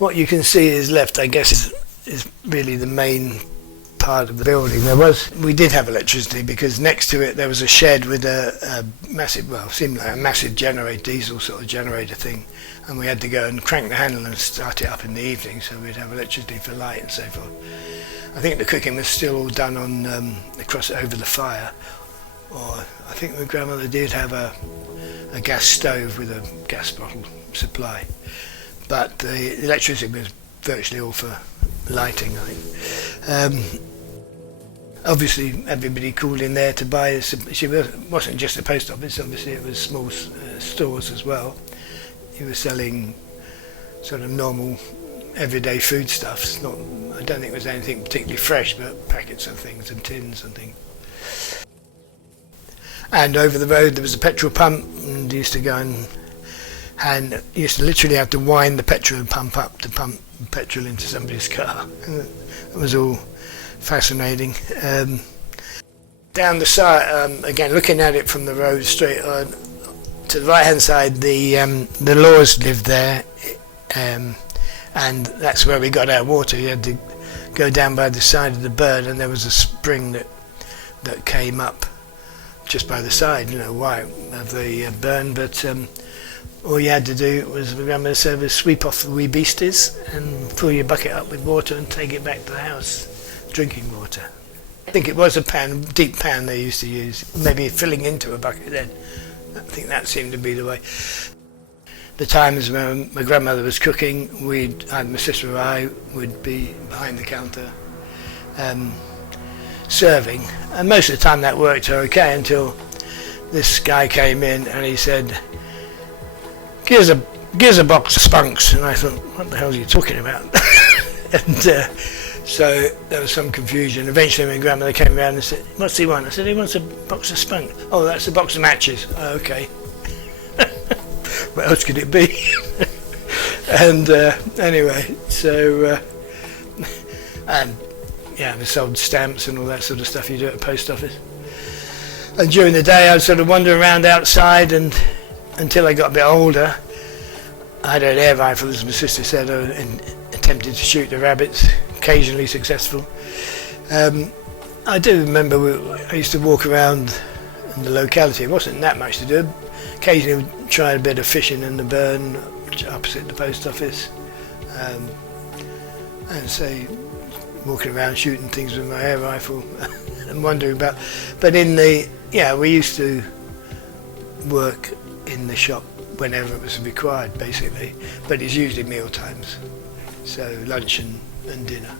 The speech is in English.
What you can see is left, I guess, is really the main part of the building. We did have electricity because next to it there was a shed with a massive, well, seemed like a massive generator, diesel sort of generator thing, and we had to go and crank the handle and start it up in the evening, so we'd have electricity for light and so forth. I think the cooking was still all done on across over the fire, or I think my grandmother did have a gas stove with a gas bottle supply, but the electricity was virtually all for lighting, I think. Obviously everybody called in there to buy. She wasn't just a post office, obviously it was small stores as well. He was selling sort of normal everyday foodstuffs. I don't think it was anything particularly fresh, but packets of things and tins and things. And over the road there was a petrol pump, and used to go and used to literally have to wind the petrol pump up to pump petrol into somebody's car. And it was all fascinating. Down the side, again looking at it from the road straight on, to the right hand side, the Laws lived there, and that's where we got our water. You had to go down by the side of the burn, and there was a spring that came up just by the side, why of the burn, but all you had to do was, my grandmother said, was sweep off the wee beasties and fill your bucket up with water and take it back to the house, drinking water. I think it was a deep pan they used to use, maybe filling into a bucket then. I think that seemed to be the way. The times when my grandmother was cooking, my sister or I would be behind the counter serving, and most of the time that worked okay until this guy came in and he said, Here's a box of spunks, and I thought, what the hell are you talking about? And so there was some confusion. Eventually my grandmother came around and said, what's he want? I said, he wants a box of spunk. Oh, that's a box of matches. Oh, okay. What else could it be? And anyway, so yeah, we sold stamps and all that sort of stuff you do at a post office. And during the day I'd sort of wander around outside, and until I got a bit older, I had an air rifle, as my sister said, and attempted to shoot the rabbits, occasionally successful. I do remember I used to walk around in the locality. It wasn't that much to do. Occasionally we'd try a bit of fishing in the burn opposite the post office, and say walking around shooting things with my air rifle and wandering about. But we used to work in the shop whenever it was required, basically, but it's usually meal times, so lunch and dinner.